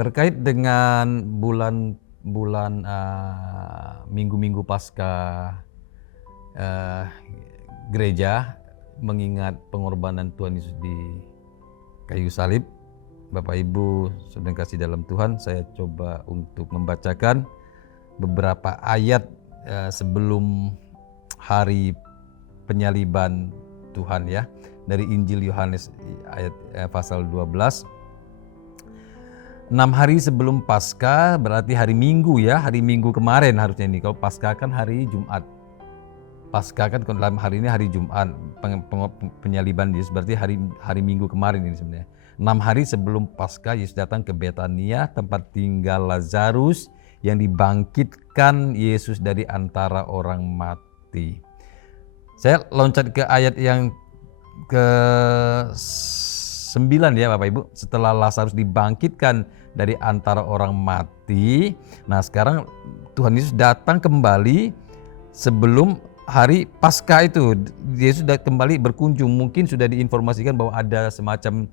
Terkait dengan bulan minggu-minggu pasca gereja mengingat pengorbanan Tuhan Yesus di kayu salib, Bapak Ibu saudara kasih dalam Tuhan, saya coba untuk membacakan beberapa ayat sebelum hari penyaliban Tuhan ya, dari Injil Yohanes ayat pasal 12. 6 hari sebelum Paskah berarti hari Minggu ya, hari Minggu kemarin harusnya ini. Kalau Paskah kan hari Jumat. Paskah kan dalam hari ini hari Jumat, penyaliban Yesus berarti hari Minggu kemarin ini sebenarnya. 6 hari sebelum Paskah Yesus datang ke Betania, tempat tinggal Lazarus yang dibangkitkan Yesus dari antara orang mati. Saya loncat ke ayat yang ke-9 ya Bapak Ibu. Setelah Lazarus dibangkitkan dari antara orang mati, nah sekarang Tuhan Yesus datang kembali sebelum hari Paskah itu. Yesus sudah kembali berkunjung, mungkin sudah diinformasikan bahwa ada semacam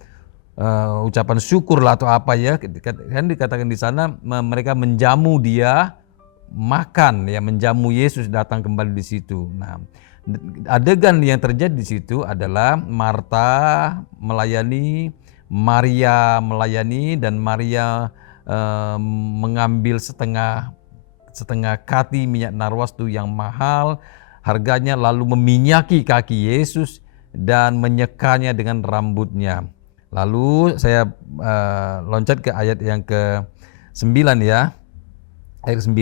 ucapan syukur lah atau apa ya. Kan dikatakan di sana mereka menjamu dia makan ya, menjamu Yesus datang kembali di situ. Nah, adegan yang terjadi di situ adalah Marta melayani, Maria melayani, dan Maria mengambil setengah kati minyak narwastu yang mahal harganya, lalu meminyaki kaki Yesus dan menyekanya dengan rambutnya. Lalu saya loncat ke ayat yang ke-9 ya. Ayat ke-9,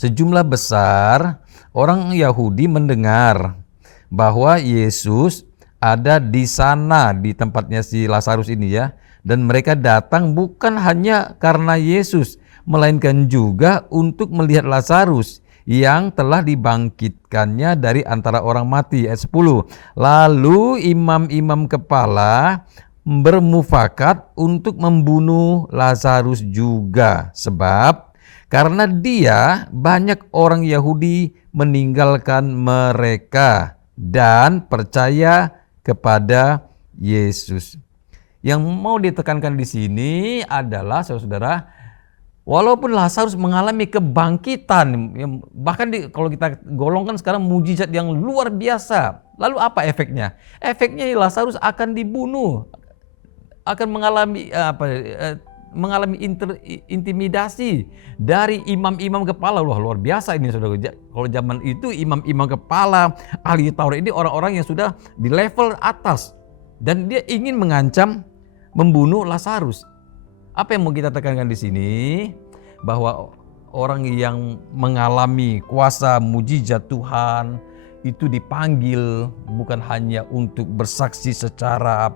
sejumlah besar orang Yahudi mendengar bahwa Yesus ada di sana, di tempatnya si Lazarus ini ya. Dan mereka datang bukan hanya karena Yesus, melainkan juga untuk melihat Lazarus yang telah dibangkitkannya dari antara orang mati. Ayat 10, lalu imam-imam kepala bermufakat untuk membunuh Lazarus juga, sebab karena dia banyak orang Yahudi meninggalkan mereka dan percaya kepada Yesus. Yang mau ditekankan di sini adalah saudara-saudara, walaupun Lazarus mengalami kebangkitan, bahkan kalau kita golongkan sekarang mujizat yang luar biasa. Lalu apa efeknya? Efeknya Lazarus akan dibunuh, akan mengalami intimidasi dari imam-imam kepala. Wah, luar biasa ini saudara. Kalau zaman itu imam-imam kepala, ahli Taurat ini orang-orang yang sudah di level atas, dan dia ingin mengancam membunuh Lazarus. Apa yang mau kita tekankan di sini? Bahwa orang yang mengalami kuasa mujizat Tuhan itu dipanggil bukan hanya untuk bersaksi secara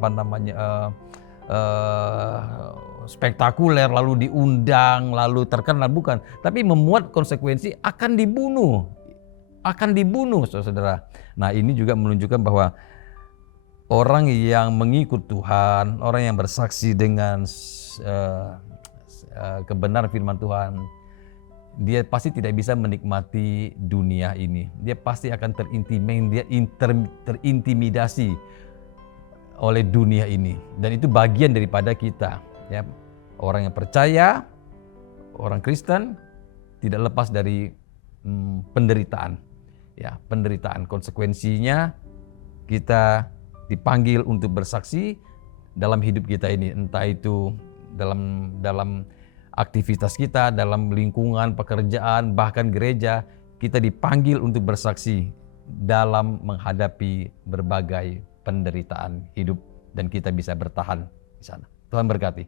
spektakuler, lalu diundang, lalu terkenal, bukan, tapi memuat konsekuensi akan dibunuh saudara. Nah, ini juga menunjukkan bahwa orang yang mengikut Tuhan, orang yang bersaksi dengan kebenaran firman Tuhan, dia pasti tidak bisa menikmati dunia ini. Dia pasti akan terintimidasi oleh dunia ini, dan itu bagian daripada kita ya. Orang yang percaya, orang Kristen tidak lepas dari penderitaan ya, penderitaan. Konsekuensinya kita dipanggil untuk bersaksi dalam hidup kita ini, entah itu dalam aktivitas kita, dalam lingkungan pekerjaan, bahkan gereja. Kita dipanggil untuk bersaksi dalam menghadapi berbagai penderitaan hidup, dan kita bisa bertahan di sana. Tuhan berkati.